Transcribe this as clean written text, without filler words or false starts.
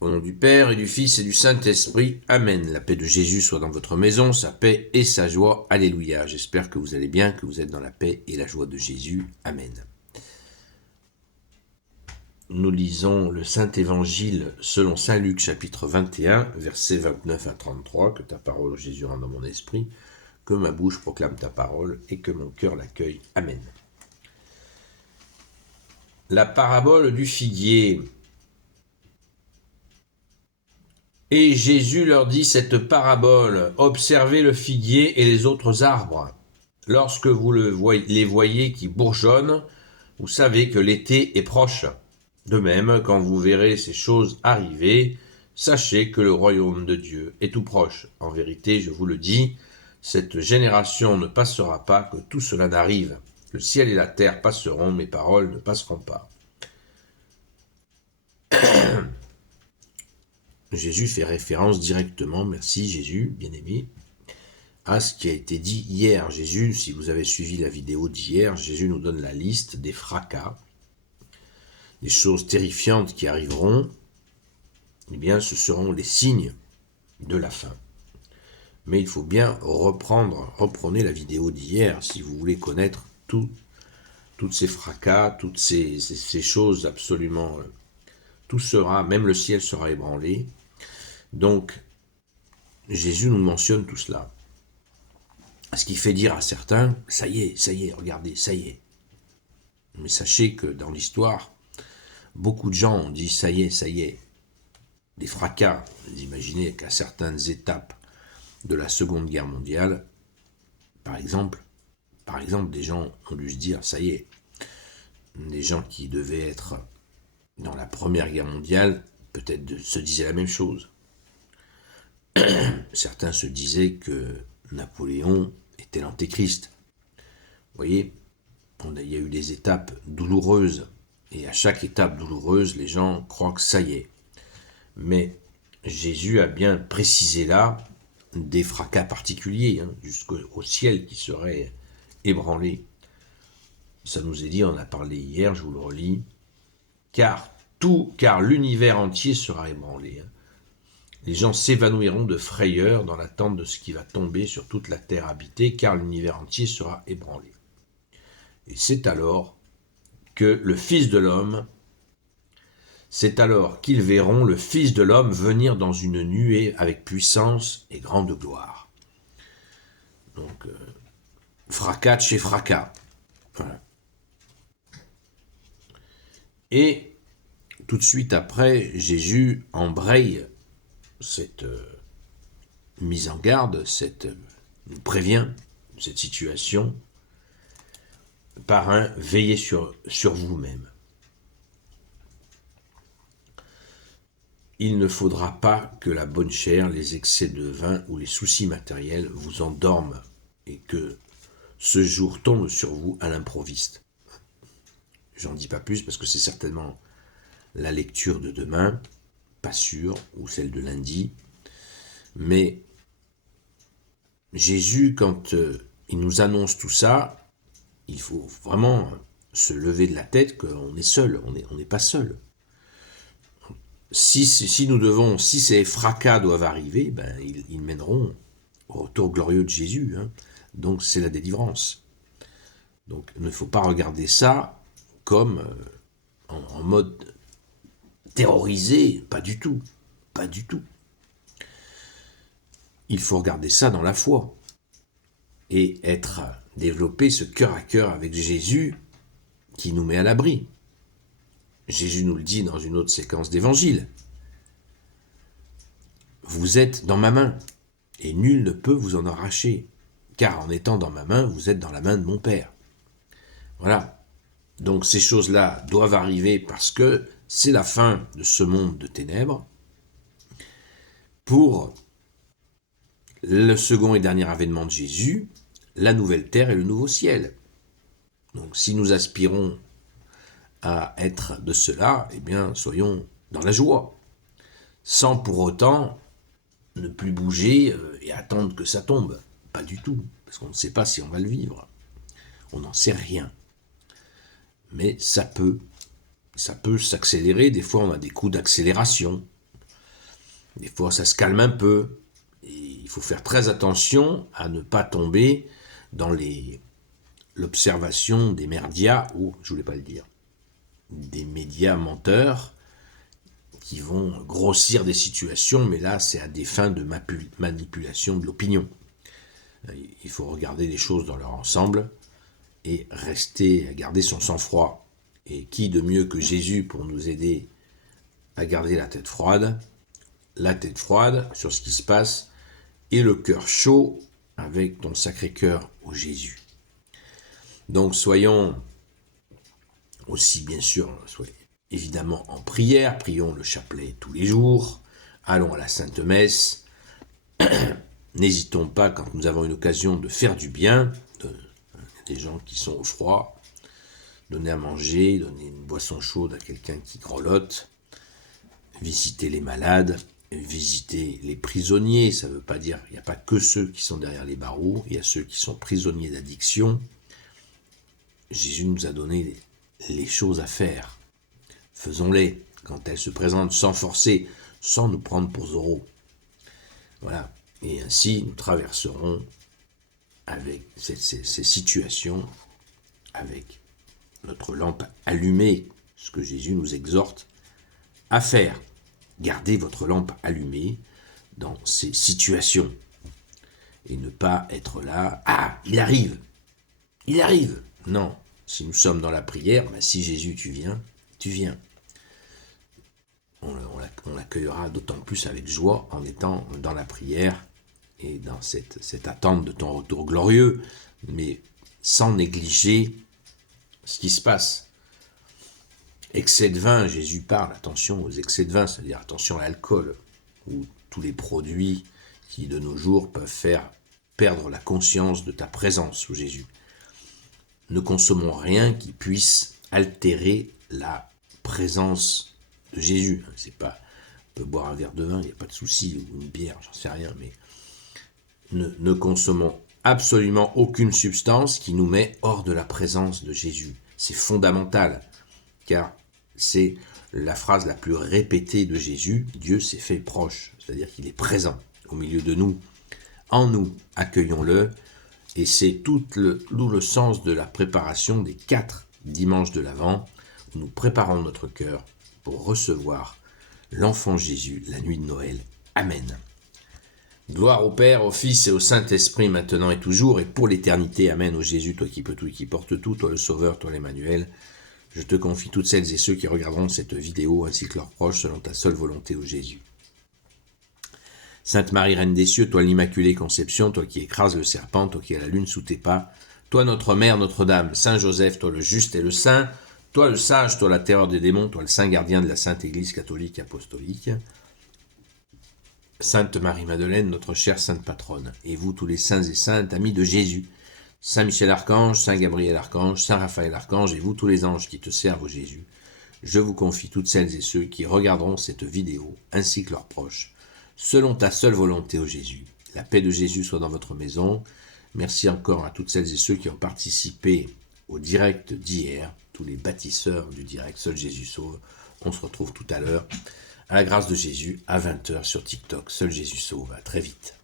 Au nom du Père et du Fils et du Saint-Esprit. Amen. La paix de Jésus soit dans votre maison, sa paix et sa joie. Alléluia. J'espère que vous allez bien, que vous êtes dans la paix et la joie de Jésus. Amen. Nous lisons le Saint-Évangile selon Saint Luc, chapitre 21, versets 29 à 33. Que ta parole, Jésus, rende dans mon esprit, que ma bouche proclame ta parole et que mon cœur l'accueille. Amen. La parabole du figuier. Et Jésus leur dit cette parabole, observez le figuier et les autres arbres. Lorsque vous les voyez qui bourgeonnent, vous savez que l'été est proche. De même, quand vous verrez ces choses arriver, sachez que le royaume de Dieu est tout proche. En vérité, je vous le dis, cette génération ne passera pas que tout cela n'arrive. Le ciel et la terre passeront, mes paroles ne passeront pas. Jésus fait référence directement, merci Jésus, bien-aimé, à ce qui a été dit hier. Jésus, si vous avez suivi la vidéo d'hier, Jésus nous donne la liste des fracas, des choses terrifiantes qui arriveront. Eh bien, ce seront les signes de la fin. Mais il faut bien reprenez la vidéo d'hier si vous voulez connaître toutes ces fracas, toutes ces choses absolument... Tout sera, même le ciel sera ébranlé. Donc, Jésus nous mentionne tout cela. Ce qui fait dire à certains, ça y est, regardez, ça y est. Mais sachez que dans l'histoire, beaucoup de gens ont dit, ça y est. Des fracas, vous imaginez qu'à certaines étapes de la Seconde Guerre mondiale, par exemple, des gens ont dû se dire, ça y est. Des gens qui devaient être dans la Première Guerre mondiale, peut-être se disaient la même chose. Certains se disaient que Napoléon était l'antéchrist. Vous voyez, il y a eu des étapes douloureuses, et à chaque étape douloureuse, les gens croient que ça y est. Mais Jésus a bien précisé là des fracas particuliers, jusqu'au ciel qui serait ébranlé. Ça nous est dit, on a parlé hier, je vous le relis, car l'univers entier sera ébranlé. Les gens s'évanouiront de frayeur dans l'attente de ce qui va tomber sur toute la terre habitée, car l'univers entier sera ébranlé. Et c'est alors qu'ils verront le Fils de l'homme venir dans une nuée avec puissance et grande gloire. Donc, fracas de chez fracas. Voilà. Et tout de suite après, Jésus embraye cette mise en garde, nous prévient cette situation par un « veillez sur vous-même ». Il ne faudra pas que la bonne chère, les excès de vin ou les soucis matériels vous endorment et que ce jour tombe sur vous à l'improviste. J'en dis pas plus parce que c'est certainement la lecture de demain, pas sûr, ou celle de lundi. Mais Jésus, quand il nous annonce tout ça, il faut vraiment se lever de la tête qu'on est seul, on n'est pas seul. Si ces fracas doivent arriver, ils mèneront au retour glorieux de Jésus. Donc c'est la délivrance. Donc il ne faut pas regarder ça comme en mode terrorisé, pas du tout. Il faut regarder ça dans la foi et développer ce cœur à cœur avec Jésus qui nous met à l'abri. Jésus nous le dit dans une autre séquence d'évangile. Vous êtes dans ma main, et nul ne peut vous en arracher, car en étant dans ma main, vous êtes dans la main de mon Père. Voilà. Donc ces choses-là doivent arriver parce que c'est la fin de ce monde de ténèbres pour le second et dernier avènement de Jésus, la nouvelle terre et le nouveau ciel. Donc si nous aspirons à être de cela, eh bien, soyons dans la joie, sans pour autant ne plus bouger et attendre que ça tombe. Pas du tout, parce qu'on ne sait pas si on va le vivre. On n'en sait rien. Mais ça peut s'accélérer. Des fois, on a des coups d'accélération. Des fois, ça se calme un peu. Et il faut faire très attention à ne pas tomber dans l'observation des merdias, ou, je voulais pas le dire, des médias menteurs qui vont grossir des situations, mais là, c'est à des fins de manipulation de l'opinion. Il faut regarder les choses dans leur ensemble et garder son sang-froid. Et qui de mieux que Jésus pour nous aider à garder la tête froide sur ce qui se passe, et le cœur chaud avec ton Sacré-Cœur au Jésus. Donc soyons aussi, bien sûr, évidemment en prière, prions le chapelet tous les jours, allons à la Sainte Messe, n'hésitons pas quand nous avons une occasion de faire du bien, des gens qui sont au froid, donner à manger, donner une boisson chaude à quelqu'un qui grelotte, visiter les malades, visiter les prisonniers. Ça ne veut pas dire, il n'y a pas que ceux qui sont derrière les barreaux, il y a ceux qui sont prisonniers d'addiction. Jésus nous a donné les choses à faire. Faisons-les quand elles se présentent sans forcer, sans nous prendre pour Zorro. Voilà. Et ainsi, nous traverserons avec ces situations avec notre lampe allumée, ce que Jésus nous exhorte à faire. Gardez votre lampe allumée dans ces situations et ne pas être là, ah, il arrive. Non, si nous sommes dans la prière, si Jésus tu viens. On l'accueillera d'autant plus avec joie en étant dans la prière et dans cette attente de ton retour glorieux, mais sans négliger ce qui se passe. Excès de vin, Jésus parle, attention aux excès de vin, c'est-à-dire attention à l'alcool, ou tous les produits qui de nos jours peuvent faire perdre la conscience de ta présence, ô Jésus. Ne consommons rien qui puisse altérer la présence de Jésus. C'est pas, on peut boire un verre de vin, il n'y a pas de souci, ou une bière, j'en sais rien, mais ne consommons absolument aucune substance qui nous met hors de la présence de Jésus. C'est fondamental, car c'est la phrase la plus répétée de Jésus, Dieu s'est fait proche, c'est-à-dire qu'il est présent au milieu de nous. En nous, accueillons-le, et c'est tout le sens de la préparation des 4 dimanches de l'Avent, où nous préparons notre cœur pour recevoir l'enfant Jésus la nuit de Noël. Amen. Gloire au Père, au Fils et au Saint-Esprit, maintenant et toujours, et pour l'éternité. Amen. Ô Jésus, toi qui peux tout et qui portes tout, toi le Sauveur, toi l'Emmanuel, je te confie toutes celles et ceux qui regarderont cette vidéo, ainsi que leurs proches, selon ta seule volonté, ô Jésus. Sainte Marie, Reine des cieux, toi l'Immaculée Conception, toi qui écrases le serpent, toi qui as la lune sous tes pas, toi notre Mère, Notre-Dame, Saint Joseph, toi le juste et le saint, toi le sage, toi la terreur des démons, toi le saint gardien de la Sainte Église catholique et apostolique, Sainte Marie-Madeleine, notre chère Sainte Patronne, et vous tous les saints et saintes, amis de Jésus, Saint Michel Archange, Saint Gabriel Archange, Saint Raphaël Archange, et vous tous les anges qui te servent, ô Jésus, je vous confie toutes celles et ceux qui regarderont cette vidéo, ainsi que leurs proches, selon ta seule volonté, ô Jésus. La paix de Jésus soit dans votre maison. Merci encore à toutes celles et ceux qui ont participé au direct d'hier, tous les bâtisseurs du direct Seul Jésus sauve. On se retrouve tout à l'heure, à la grâce de Jésus, à 20h sur TikTok. Seul Jésus sauve. À très vite.